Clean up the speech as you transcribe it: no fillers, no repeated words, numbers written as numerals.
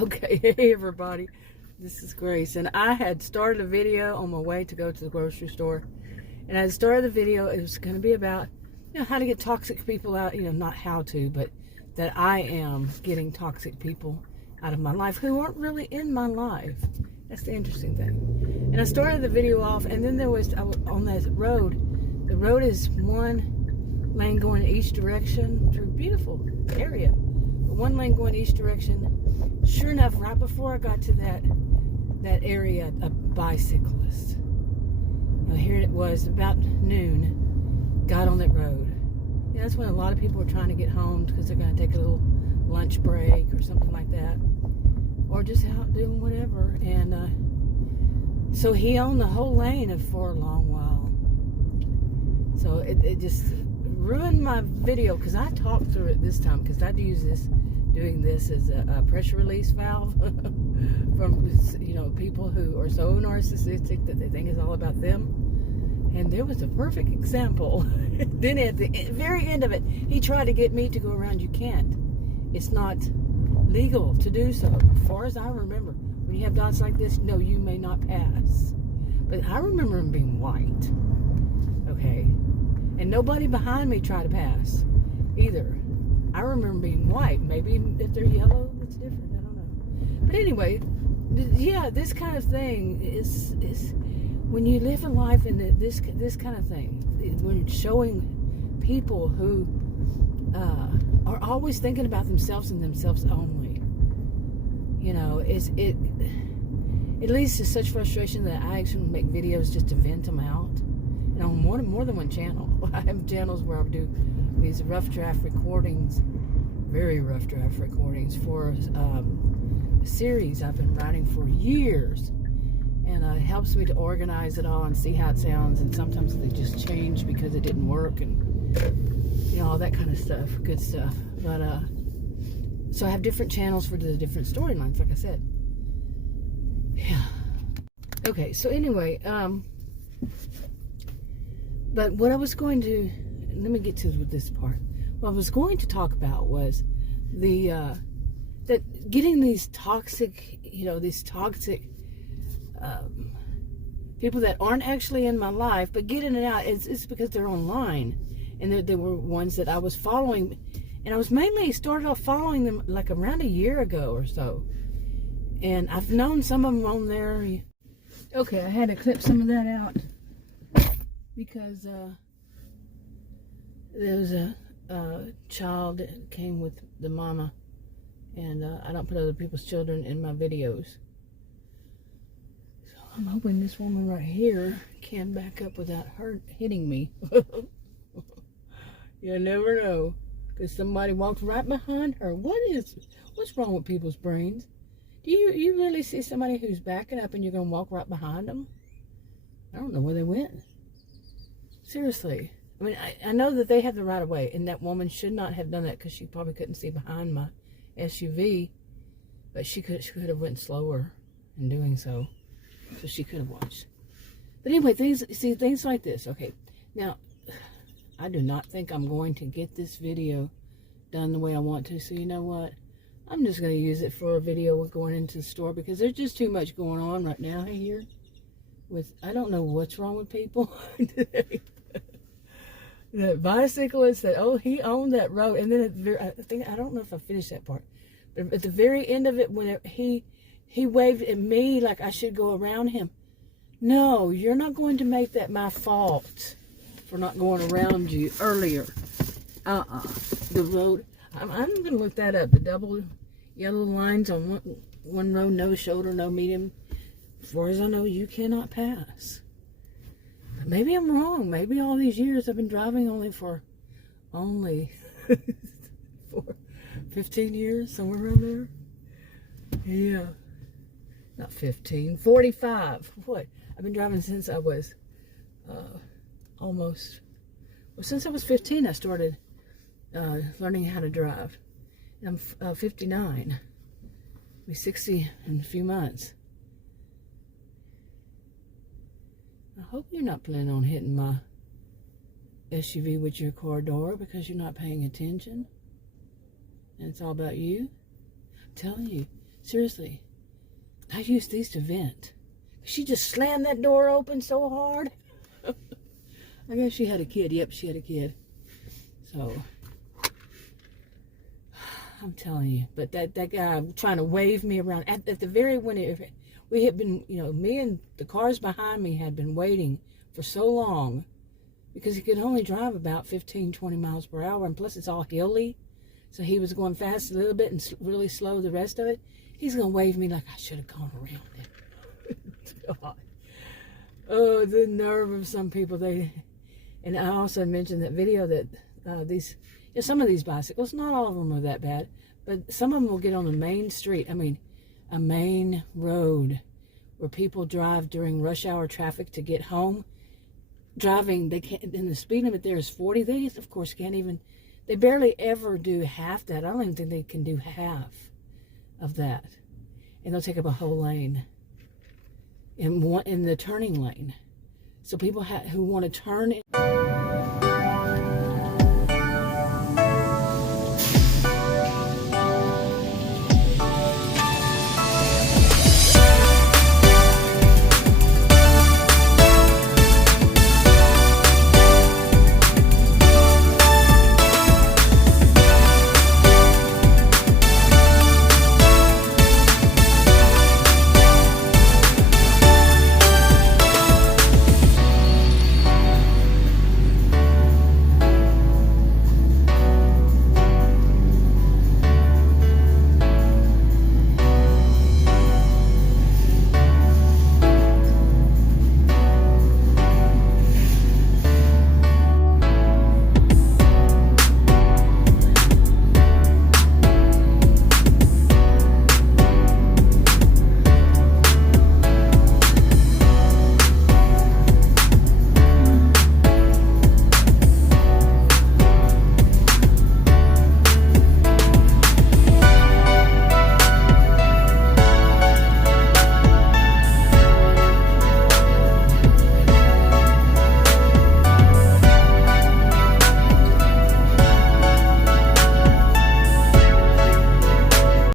Okay, hey everybody, this is Grace, and I had started a video on my way to go to the grocery store, and I had started the video. It was going to be about, how to get toxic people out, not how to, but that I am getting toxic people out of my life who aren't really in my life. That's the interesting thing. And I started the video off, and then I was on that road. The road is one lane going each direction through a beautiful area. One lane going each direction. Sure enough, right before I got to that area, a bicyclist. Here it was about noon. Got on that road. That's when a lot of people are trying to get home because they're going to take a little lunch break or something like that, or just out doing whatever. And so he owned the whole lane for a long while. So it just ruined my video because I talked through it this time because I'd use doing this as a pressure release valve from people who are so narcissistic that they think it's all about them. And there was a perfect example. Then at the very end of it, he tried to get me to go around. You can't. It's not legal to do so. As far as I remember, when you have dots like this, no, you may not pass. But I remember him being white. Okay. And nobody behind me tried to pass either. I remember being white. Maybe if they're yellow, it's different. I don't know. But anyway, yeah, this kind of thing is when you live a life in this kind of thing, when showing people who are always thinking about themselves and themselves only, it leads to such frustration that I actually make videos just to vent them out. And on more than one channel. I have channels where I do these rough draft recordings, very rough draft recordings for a series I've been writing for years. And it helps me to organize it all and see how it sounds. And sometimes they just change because it didn't work, and all that kind of stuff, good stuff. But so I have different channels for the different storylines, like I said. Yeah. Okay. So anyway, but what I was going to, let me get to this part. What I was going to talk about was that getting these toxic, people that aren't actually in my life, but getting it out, it's because they're online. And they were ones that I was following, and I was mainly started off following them like around a year ago or so. And I've known some of them on there. Okay, I had to clip some of that out because there was a child that came with the mama, and I don't put other people's children in my videos. So I'm hoping this woman right here can back up without her hitting me. You never know, because somebody walked right behind her. What's wrong with people's brains? Do you really see somebody who's backing up and you're going to walk right behind them? I don't know where they went. Seriously. I mean, I know that they have the right of way, and that woman should not have done that because she probably couldn't see behind my SUV, but she could have went slower in doing so she could have watched. But anyway, things like this. Okay, now, I do not think I'm going to get this video done the way I want to, so you know what? I'm just going to use it for a video of going into the store because there's just too much going on right now here. I don't know what's wrong with people. That bicyclist that, he owned that road. And then I don't know if I finished that part, but at the very end of it, when he waved at me like I should go around him. No, you're not going to make that my fault for not going around you earlier. The road, I'm going to look that up. The double yellow lines on one road, no shoulder, no medium. As far as I know, you cannot pass. But maybe I'm wrong. Maybe all these years I've been driving only for 15 years, somewhere around there. Yeah. Not 15, 45. What? I've been driving since I was since I was 15, I started learning how to drive. And I'm 59. I'll be 60 in a few months. I hope you're not planning on hitting my SUV with your car door because you're not paying attention. And it's all about you. I'm telling you, Seriously, I use these to vent. She just slammed that door open so hard. I guess she had a kid. Yep, she had a kid. So, I'm telling you. But that guy trying to wave me around. At the very, we had been, me and the cars behind me had been waiting for so long because he could only drive about 15, 20 miles per hour. And plus it's all hilly. So he was going fast a little bit and really slow the rest of it. He's going to wave me like I should have gone around him. God. Oh, the nerve of some people. And I also mentioned that video that some of these bicycles, not all of them are that bad, but some of them will get on the main street. I mean, a main road where people drive during rush hour traffic to get home. Driving, they can't, and the speed limit there is 40. They, of course, can't even, they barely ever do half that. I don't even think they can do half of that. And they'll take up a whole lane in the turning lane. So people who want to turn